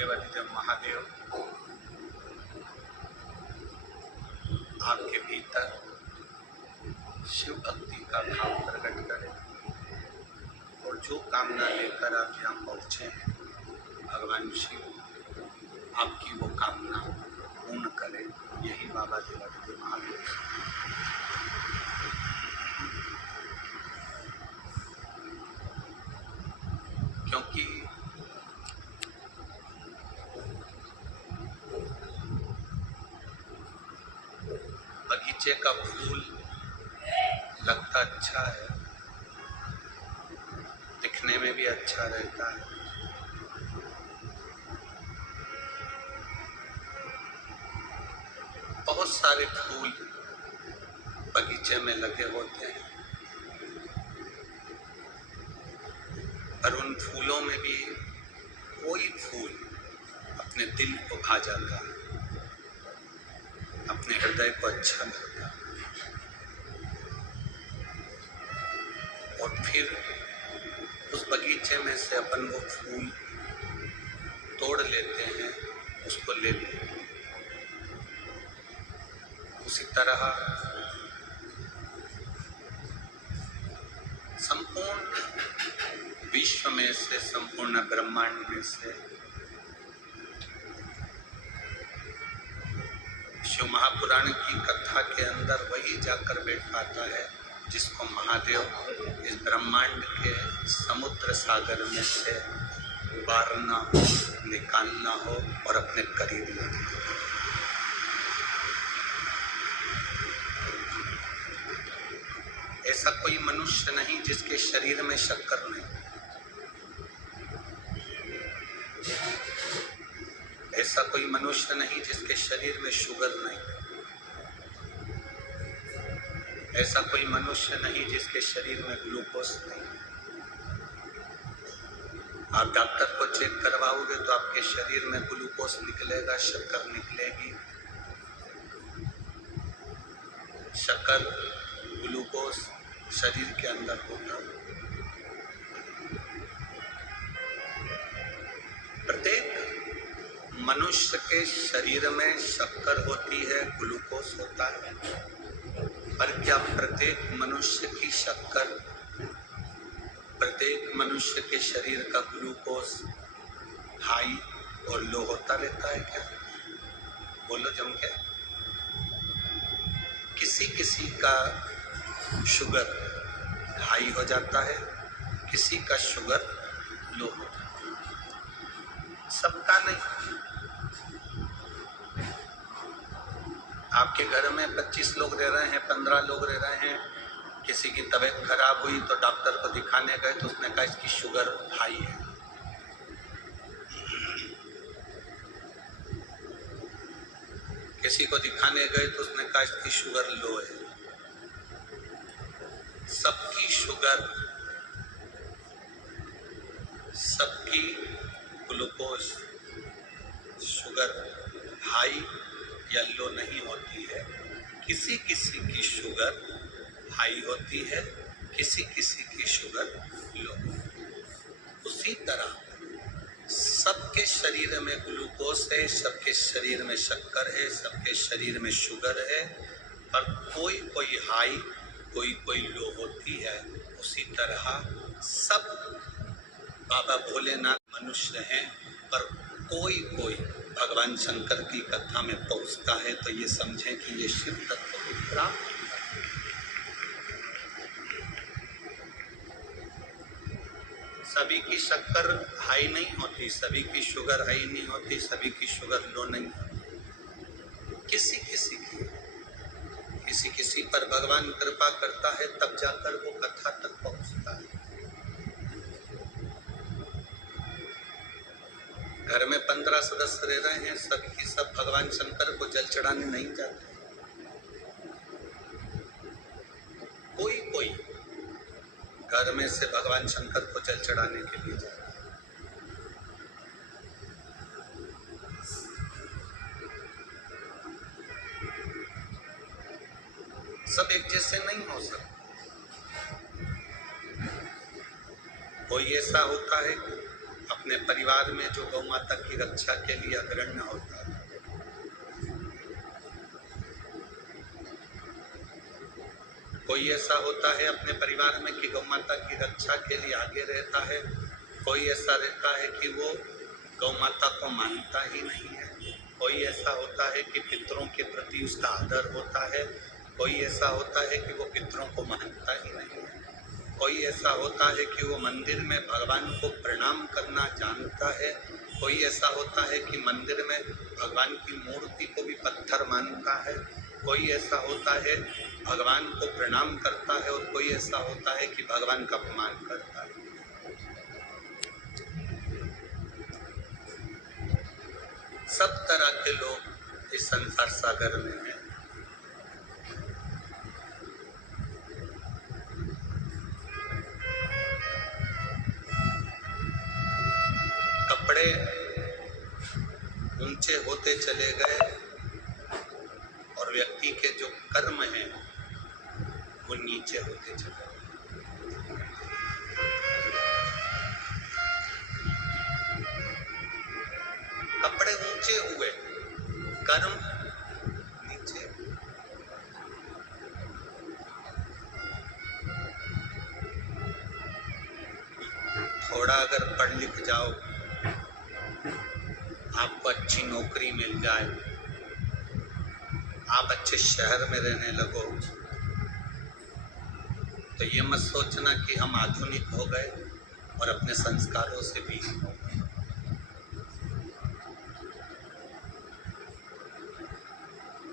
देवाधिदेव महादेव आपके भीतर शिव भक्ति का भाव प्रकट करें और जो कामना लेकर आप यहाँ पहुँचे हैं भगवान शिव आपकी वो कामना पूर्ण करें। यही बाबा देवाधिदेव महादेव क्योंकि बगीचे का फूल लगता अच्छा है, दिखने में भी अच्छा रहता है, बहुत सारे फूल बगीचे में लगे होते हैं, पर उन फूलों में भी कोई फूल अपने दिल को भा जाता है, अपने हृदय को अच्छा लगता है। और फिर उस बगीचे में से अपन वो फूल तोड़ लेते हैं, उसको ले लेते हैं। उसी तरह संपूर्ण विश्व में से, संपूर्ण ब्रह्मांड में से शिव महापुराण की कथा के अंदर वही जाकर बैठ पाता है जिसको महादेव इस ब्रह्मांड के समुद्र सागर में से उबारना, निकालना हो और अपने करीब लाना। ऐसा कोई मनुष्य नहीं जिसके शरीर में शक्कर नहीं, ऐसा कोई मनुष्य नहीं जिसके शरीर में शुगर नहीं, ऐसा कोई मनुष्य नहीं जिसके शरीर में ग्लूकोज नहीं। आप डॉक्टर को चेक करवाओगे तो आपके शरीर में ग्लूकोज निकलेगा, शक्कर निकलेगी। शक्कर, ग्लूकोज शरीर के अंदर होता है। प्रत्येक मनुष्य के शरीर में शक्कर होती है, ग्लूकोज होता है, पर क्या प्रत्येक मनुष्य की शक्कर, प्रत्येक मनुष्य के शरीर का ग्लूकोज हाई और लो होता रहता है क्या? बोलो जम के। किसी किसी का शुगर हाई हो जाता है, किसी का शुगर लो हो जाता है, सबका नहीं। आपके घर में 25 लोग रह रहे हैं, 15 लोग रह रहे हैं, किसी की तबीयत खराब हुई तो डॉक्टर को दिखाने गए तो उसने कहा इसकी शुगर हाई है। किसी को दिखाने गए तो उसने कहा इसकी शुगर लो है। सबकी शुगर, सबकी ग्लूकोज शुगर हाई या लो नहीं होती है। किसी किसी की शुगर हाई होती है, किसी किसी की शुगर लो। उसी तरह सबके शरीर में ग्लूकोज है, सबके शरीर में शक्कर है, सबके शरीर में शुगर है, पर कोई कोई हाई, कोई कोई लो होती है। उसी तरह सब बाबा भोलेनाथ मनुष्य हैं, पर कोई कोई भगवान शंकर की कथा में पहुंचता है तो ये समझें कि ये शिव तत्व को प्राप्त। सभी की शक्कर हाई नहीं होती, सभी की शुगर हाई नहीं होती, सभी की शुगर लो नहीं होती। किसी किसी की, किसी किसी पर भगवान कृपा करता है तब जाकर वो कथा तक पहुंचता है। घर में 15 सदस्य रह रहे हैं, सबकी सब भगवान शंकर को जल चढ़ाने नहीं जाते। कोई कोई घर में से भगवान शंकर को जल चढ़ाने के लिए जाता है। सब एक जैसे नहीं हो सकते। कोई ऐसा होता है अपने परिवार में जो गौ माता की रक्षा के लिए अग्रण्य होता है, कोई ऐसा होता है अपने परिवार में कि गौ माता की रक्षा के लिए आगे रहता है, कोई ऐसा रहता है कि वो गौ माता को मानता ही नहीं है, कोई ऐसा होता है कि पितरों के प्रति उसका आदर होता है, कोई ऐसा होता है कि वो पितरों को मानता ही नहीं है, कोई ऐसा होता है कि वो मंदिर में भगवान को प्रणाम करना जानता है, कोई ऐसा होता है कि मंदिर में भगवान की मूर्ति को भी पत्थर मानता है, कोई ऐसा होता है भगवान को प्रणाम करता है, और कोई ऐसा होता है कि भगवान का अपमान करता है। सब तरह के लोग इस संसार सागर में हैं। कपड़े ऊंचे होते चले गए और व्यक्ति के जो कर्म हैं वो नीचे होते चले गए। कपड़े ऊंचे हुए, कर्म नीचे। थोड़ा अगर पढ़ लिख जाओ, आपको अच्छी नौकरी मिल जाए, आप अच्छे शहर में रहने लगो, तो ये मत सोचना कि हम आधुनिक हो गए और अपने संस्कारों से भी।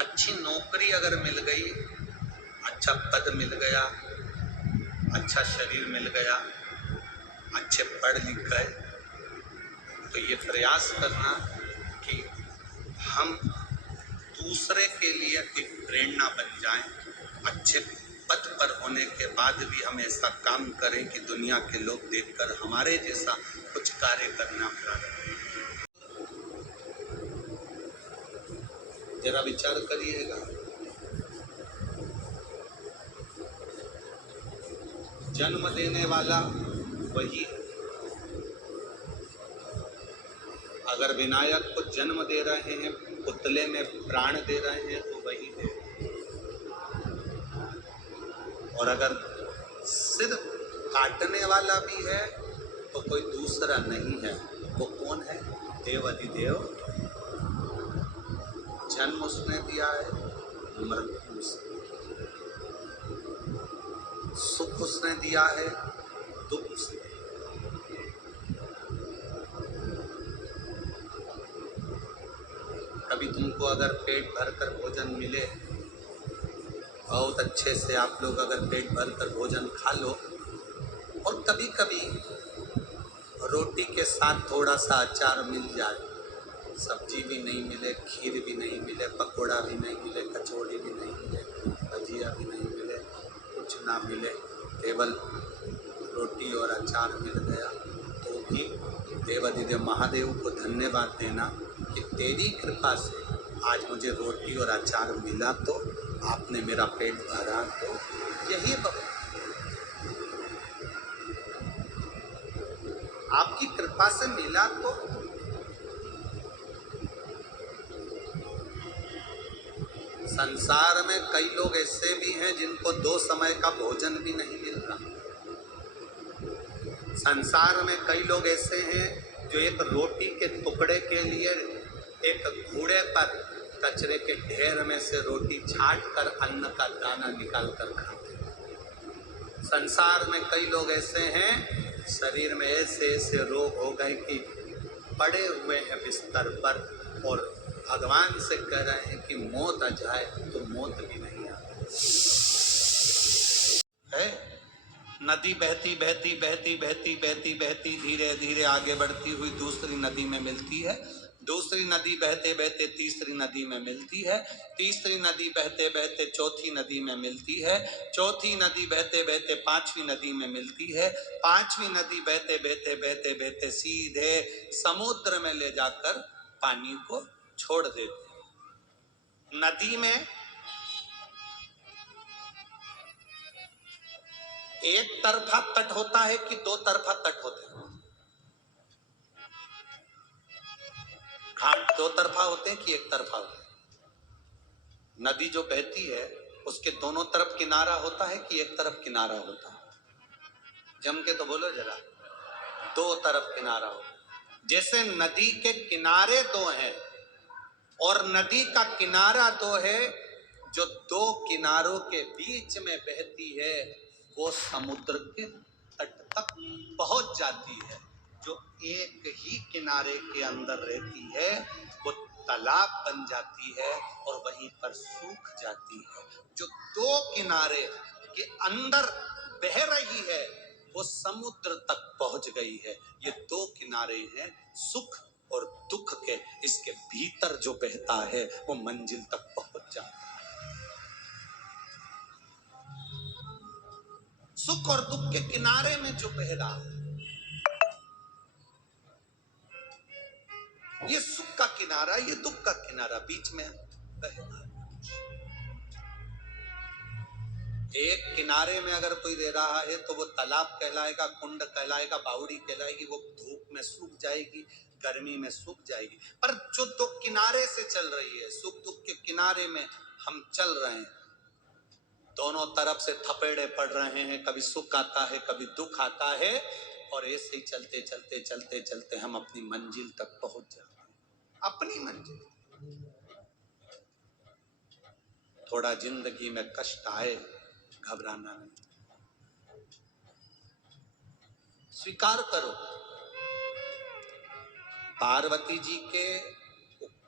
अच्छी नौकरी अगर मिल गई, अच्छा पद मिल गया, अच्छा शरीर मिल गया, अच्छे पढ़ लिख गए, तो ये प्रयास करना कि हम दूसरे के लिए कोई प्रेरणा बन जाएं, अच्छे पद पर होने के बाद भी हम ऐसा काम करें कि दुनिया के लोग देखकर हमारे जैसा कुछ कार्य करना प्रारंभ करें। जरा विचार करिएगा, जन्म देने वाला वही है। अगर विनायक को जन्म दे रहे हैं, पुतले में प्राण दे रहे हैं, तो वही है। और अगर सिर काटने वाला भी है तो कोई दूसरा नहीं है। वो कौन है? देवाधिदेव। जन्म उसने दिया है, मृत्यु उसने, सुख उसने दिया है, दुख उसने। कभी तुमको अगर पेट भरकर भोजन मिले, बहुत अच्छे से आप लोग अगर पेट भरकर भोजन खा लो, और कभी कभी रोटी के साथ थोड़ा सा अचार मिल जाए, सब्जी भी नहीं मिले, खीर भी नहीं मिले, पकोड़ा भी नहीं मिले, कचौड़ी भी नहीं मिले, भजिया भी नहीं मिले, कुछ ना मिले, केवल रोटी और अचार मिल गया, तो भी देवाधिदेव महादेव को धन्यवाद देना कि तेरी कृपा से आज मुझे रोटी और अचार मिला, तो आपने मेरा पेट भरा, तो यही बहुत। आपकी कृपा से मिला। तो संसार में कई लोग ऐसे भी हैं जिनको 2 समय का भोजन भी नहीं मिल रहा। संसार में कई लोग ऐसे हैं जो एक रोटी के टुकड़े के लिए एक घूड़े पर कचरे के ढेर में से रोटी छांट कर अन्न का दाना निकाल कर खाते हैं। संसार में कई लोग ऐसे हैं, शरीर में ऐसे ऐसे रोग हो गए कि पड़े हुए हैं बिस्तर पर, और भगवान से कह रहे हैं कि मौत आ जाए तो मौत भी नहीं आती है। नदी बहती बहती बहती बहती बहती बहती धीरे धीरे आगे बढ़ती हुई दूसरी नदी में मिलती है, दूसरी नदी बहते बहते तीसरी नदी में मिलती है, तीसरी नदी बहते बहते चौथी नदी में मिलती है, चौथी नदी बहते बहते पांचवी नदी में मिलती है, पांचवी नदी बहते बहते बहते बहते सीधे समुद्र में ले जाकर पानी को छोड़ देते हैं। नदी में एक तरफा तट होता है कि 2 तरफा तट होते हैं? घाट दो तरफा होते हैं कि एक तरफा होते हैं? नदी जो बहती है उसके दोनों तरफ किनारा होता है कि एक तरफ किनारा होता है? जम के तो बोलो जरा। दो तरफ किनारा होता है। जैसे नदी के किनारे दो हैं और नदी का किनारा दो है, जो दो किनारों के बीच में बहती है वो समुद्र के तट तक पहुंच जाती है। जो एक ही किनारे के अंदर रहती है वो तालाब बन जाती है और वहीं पर सूख जाती है। जो दो किनारे के अंदर बह रही है वो समुद्र तक पहुंच गई है। ये दो किनारे हैं सुख और दुख के, इसके भीतर जो बहता है वो मंजिल तक पहुंच जाता है। सुख और दुख के किनारे में जो बह रहा है ये सुख का किनारा, ये दुख का किनारा, बीच में बह रहा है। एक किनारे में अगर कोई दे रहा है तो वो तालाब कहलाएगा, कुंड कहलाएगा, बावड़ी कहलाएगी, वो धूप में सूख जाएगी, गर्मी में सूख जाएगी। पर जो दो किनारे से चल रही है, सुख दुख के किनारे में हम चल रहे हैं, दोनों तरफ से थपेड़े पड़ रहे हैं, कभी सुख आता है कभी दुख आता है, और ऐसे ही चलते चलते चलते चलते हम अपनी मंजिल तक पहुंच जाते हैं। अपनी मंजिल। थोड़ा जिंदगी में कष्ट आए, घबराना नहीं, स्वीकार करो। पार्वती जी के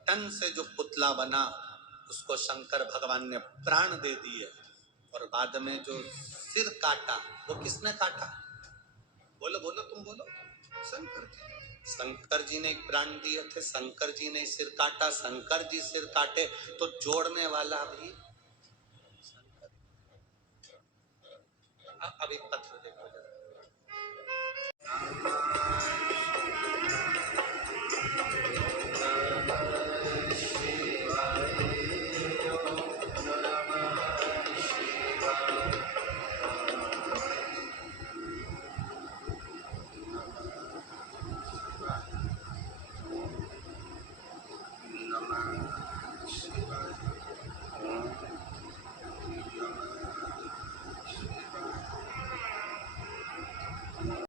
तन से जो पुतला बना उसको शंकर भगवान ने प्राण दे दिए, और बाद में जो सिर काटा वो किसने काटा? बोलो बोलो, तुम बोलो। शंकर जी। शंकर जी ने प्राण दिए थे, शंकर जी ने सिर काटा। शंकर जी सिर काटे तो जोड़ने वाला भी शंकर। अब एक पत्र देखो।